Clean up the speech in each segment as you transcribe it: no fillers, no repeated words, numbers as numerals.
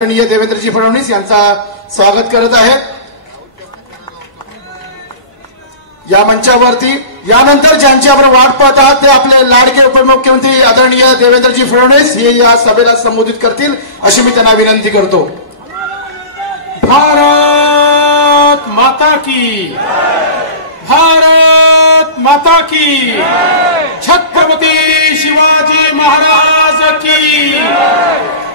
माननीय देवेंद्रजी फडणवीस यांचा स्वागत करत आहे या मंचावरती। यानंतर ज्यांची आपण वाट पाहत आहात ते आपले लाडके उपमुख्यमंत्री आदरणीय देवेंद्रजी फडणवीस हे या सभेला संबोधित करतील अशी मी त्यांना विनंती करतो। भारत माता की, भारत माता की, छत्रपति शिवाजी महाराज की,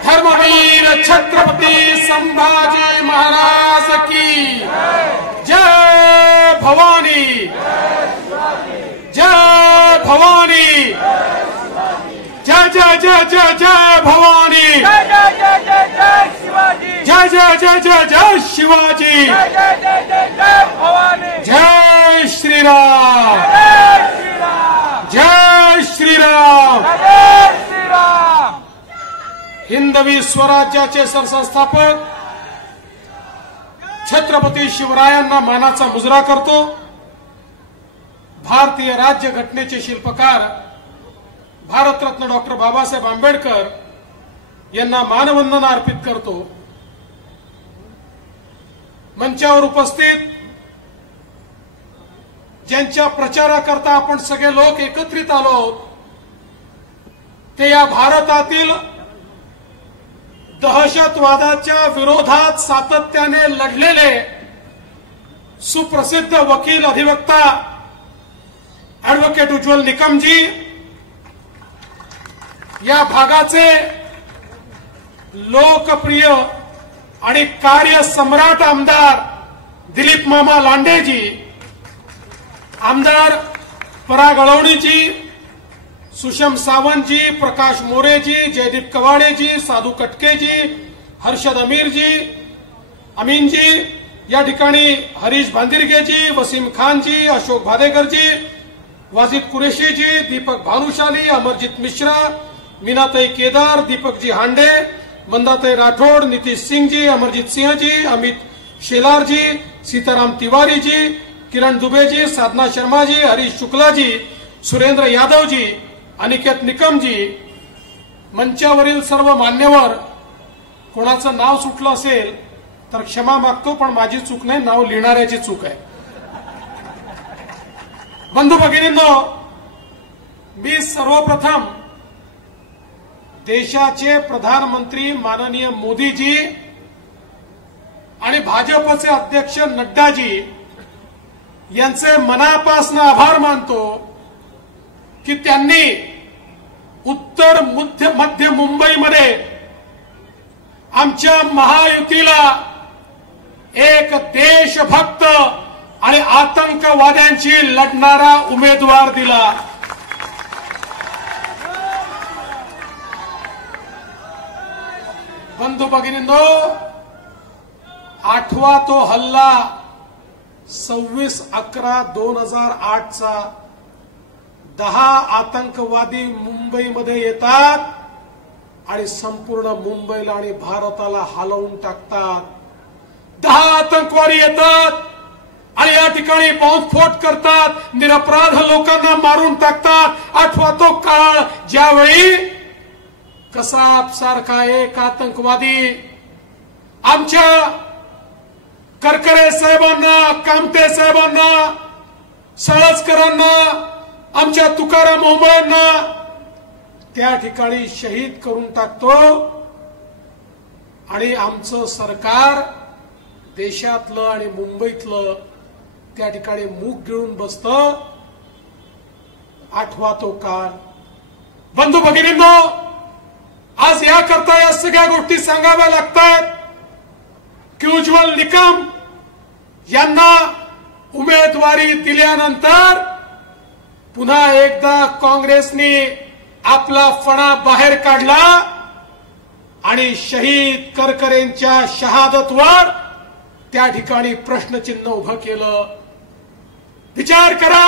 धर्मवीर छत्रपति संभाजी महाराज की जय भवानी, जय भवानी, जय जय जय जय जय भवानी, जय जय जय जय शिवाजी, जय जय जय जय जय शिवाजी, जय जय जय जय जय भवानी, जय श्री राम, जय श्री राम, जय श्री राम, जय श्री राम। हिंदवी स्वराज्याचे सरसंस्थापक छत्रपती शिवरायांना मानाचा मुजरा करतो। भारतीय राज्य घटनेचे शिल्पकार भारतरत्न डॉक्टर बाबासाहेब आंबेडकर यांना मानवंदना अर्पित करतो। मंचावर उपस्थित ज्यांच्या प्रचाराकरता आपण सगळे लोक एकत्रित आलो आहोत ते या भारतातील दहशतवादाच्या विरोधात सातत्याने लढलेले सुप्रसिद्ध वकील अधिवक्ता ॲडव्होकेट उज्ज्वल निकमजी, या भागाचे लोकप्रिय आणि कार्यसम्राट आमदार दिलीप मामा लांडेजी, आमदार पराग अळवणीजी, सुषम सावंतजी, प्रकाश मोरेजी, जयदीप कवाडेजी, साधू कटकेजी, हर्षद अमीनजी, या ठिकाणी हरीश भांदिरगेजी, वसीम खानजी, अशोक भादेकरजी, वाजिद कुरेशीजी, दीपक भानुशाली, अमरजीत मिश्रा, मीनाताई केदार, दीपकजी हांडे, मंदाताई राठौड़, नितीश सिंहजी, अमरजीत सिंहजी, अमित शेलारजी, सीताराम तिवारीजी, किरण दुबेजी, साधना शर्माजी, हरीश शुक्लाजी, सुरेंद्र यादवजी, अनिकेत निकमजी, मंचावरील सर्व मान्यवर, कोणाचं नाव सुटलं असेल तर क्षमा मागतो, पण माझी चूक नाही, नाव लिहिणाऱ्याची चूक आहे। बंधू भगिनींनो, मी सर्वप्रथम देशाचे प्रधानमंत्री माननीय मोदीजी आणि भाजपचे अध्यक्ष नड्डाजी यांचे मनापासून आभार मानतो की त्यांनी उत्तर मध्य मुंबईमध्ये आमच्या महायुतीला एक देशभक्त आणि आतंकवाद्यांशी लढणारा उमेदवार दिला। बंधू भगिनींनो, आठवा तो हल्ला 26/11/2008 चा 10 आतंकवादी मुंबईमध्ये येतात आणि संपूर्ण मुंबईला आणि भारताला हलवून टाकतात। 10 आतंकवादी येतात आणि या ठिकाणी बॉम्बस्फोट करतात, निरपराध लोकांना मारून टाकतात। आठवा तो काळ ज्यावेळी कसाब सारखा एक आतंकवादी आमच्या करकरे साहेबांना, कामते साहेबांना, साळसकरांना, आमच्या तुकाराम ओंबळेंना त्या ठिकाणी शहीद करून टाकतो आणि आमचं सरकार देशातलं आणि मुंबईतलं त्या ठिकाणी मूग गिळून बसतं। आठवा तो काळ। बंधू भगिनींनो, आज याकरता या सगळ्या गोष्टी सांगाव्या लागतात की उज्ज्वल निकम यांना उमेदवारी दिल्यानंतर पुन्हा एकदा काँग्रेसने आपला फणा बाहेर काढला आणि शहीद करकरेंच्या शहादतवर त्या ठिकाणी प्रश्नचिन्ह उभं केलं। विचार करा,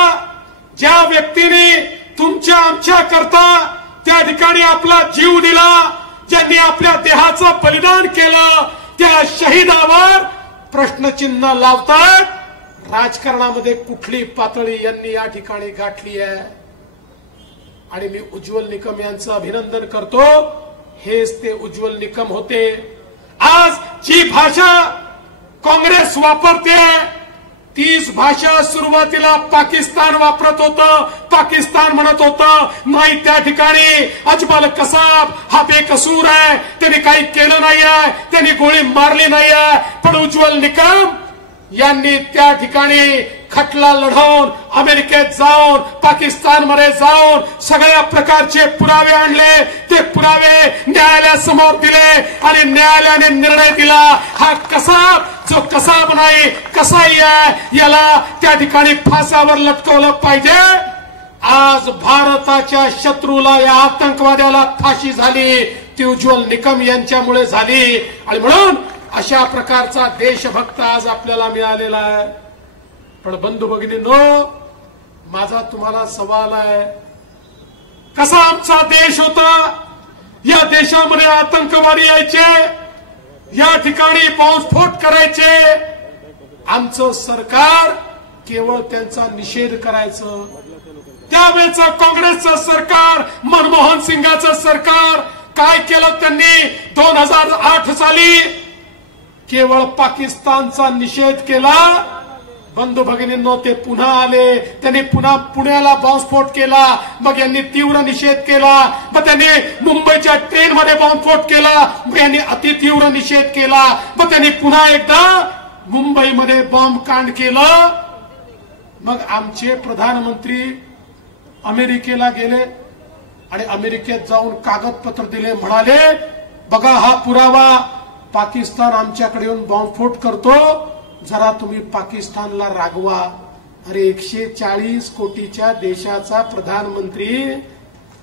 ज्या व्यक्तीने तुमच्या आमच्या करता त्या ठिकाणी आपला जीव दिला, ज्यांनी आपल्या देहाचं बलिदान केलं, त्या शहीदावर प्रश्नचिन्ह लावतात। राजकारणामध्ये कुठली पातळी यांनी या ठिकाणी गाठली आहे आणि मी उज्ज्वल निकम यांचं अभिनंदन करतो। हेच ते उज्ज्वल निकम होते आज जी भाषा काँग्रेस वापरते तीच भाषा सुरुवातीला पाकिस्तान वापरत होतं. पाकिस्तान म्हणत होतं नाही त्या ठिकाणी अजमल कसाब हा बेकसूर आहे, त्यांनी काही केलं नाही आहे, त्यांनी गोळी मारली नाही आहे. पण उज्ज्वल निकम यांनी त्या ठिकाणी खटला लढवून अमेरिकेत जाऊन पाकिस्तानमध्ये जाऊन सगळ्या प्रकारचे पुरावे आणले. ते पुरावे न्यायालयासमोर दिले आणि न्यायालयाने निर्णय दिला हा कसाब जो कसाब नाही कसाई आहे याला त्या ठिकाणी फासावर लटकवलं पाहिजे. आज भारताच्या शत्रूला या आतंकवाद्याला फाशी झाली ती उज्ज्वल निकम यांच्यामुळे झाली. आणि म्हणून अशा प्रकारचा देशभक्त आज आपल्याला मिळालेला आहे. पण बंधू भगिनींनो, माझा तुम्हाला सवाल आहे, कसा आमचा देश होता? या देशामध्ये आतंकवादी यायचे, या ठिकाणी बॉम्बस्फोट करायचे, आमचं सरकार केवळ त्यांचा निषेध करायचं. त्यावेळेचं काँग्रेसचं सरकार, मनमोहन सिंगाचं सरकार काय केलं त्यांनी 2008 साली केवळ पाकिस्तानचा निषेध केला. बंधू भगिनींनो, ते पुन्हा आले, त्यांनी पुन्हा पुण्याला बॉम्बस्फोट केला, मग यांनी तीव्र निषेध केला, मग त्यांनी मुंबईच्या ट्रेनमध्ये बॉम्बस्फोट केला, मग यांनी अतितीव्र निषेध केला, मग त्यांनी पुन्हा एकदा मुंबईमध्ये बॉम्बकांड केलं. मग आमचे प्रधानमंत्री अमेरिकेला गेले आणि अमेरिकेत जाऊन कागदपत्र दिले, म्हणाले बघा हा पुरावा, पाकिस्तान आमच्याकडे येऊन बॉम्बस्फोट करतो, जरा तुम्ही पाकिस्तानला रागवा. अरे 140 कोटीच्या देशाचा प्रधानमंत्री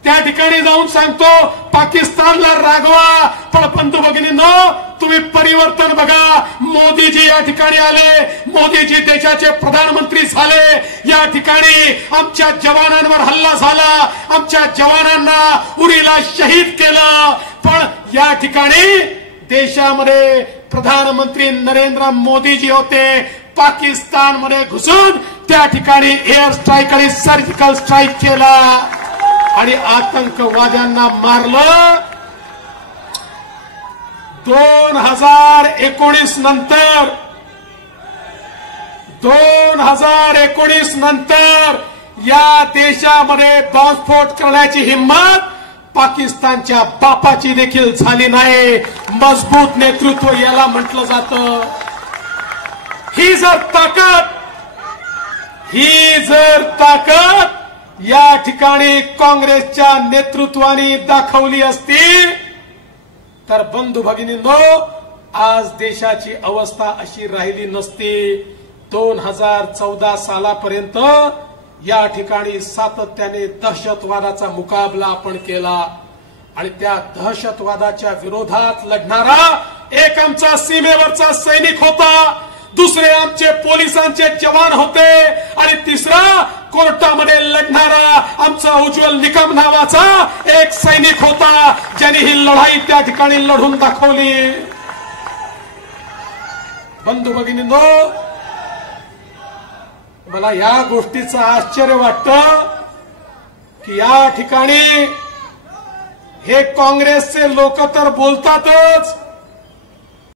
त्या ठिकाणी जाऊन सांगतो पाकिस्तानला रागवा. पण बंधू भगिनींनो, तुम्ही परिवर्तन बघा. मोदीजी या ठिकाणी आले, मोदीजी देशाचे प्रधानमंत्री झाले, या ठिकाणी आमच्या जवानांवर हल्ला झाला, आमच्या जवानांना उरीला शहीद केलं. पण या ठिकाणी देशामध्ये प्रधानमंत्री नरेंद्र मोदीजी होते, पाकिस्तानमध्ये घुसून त्या ठिकाणी एअर स्ट्राईक आणि सर्जिकल स्ट्राईक केला आणि आतंकवाद्यांना मारलं. 2019 नंतर या देशामध्ये बॉम्बस्फोट करण्याची हिंमत पाकिस्तानच्या बापाची देखील झाली नाही. मजबूत नेतृत्व याला म्हटलं जातं. ही जर ताकद या ठिकाणी काँग्रेसच्या नेतृत्वाने दाखवली असती तर बंधू भगिनींनो, आज देशाची अवस्था अशी राहिली नसती. 2014 सालापर्यंत या ठिकाणी सातत्याने दहशतवादाचा मुकाबला आपण केला आणि त्या दहशतवादाच्या विरोधात लढणारा एक आमचा सीमेवरचा सैनिक होता, दुसरे आमचे पोलिसांचे जवान होते आणि तिसरा कोर्टामध्ये लढणारा आमचा उज्ज्वल निकम नावाचा एक सैनिक होता, ज्याने ही लढाई त्या ठिकाणी लढून दाखवली. बंधू भगिनींनो, मला या गोष्टीचं आश्चर्य वाटतं की या ठिकाणी हे काँग्रेसचे लोक तर बोलतातच,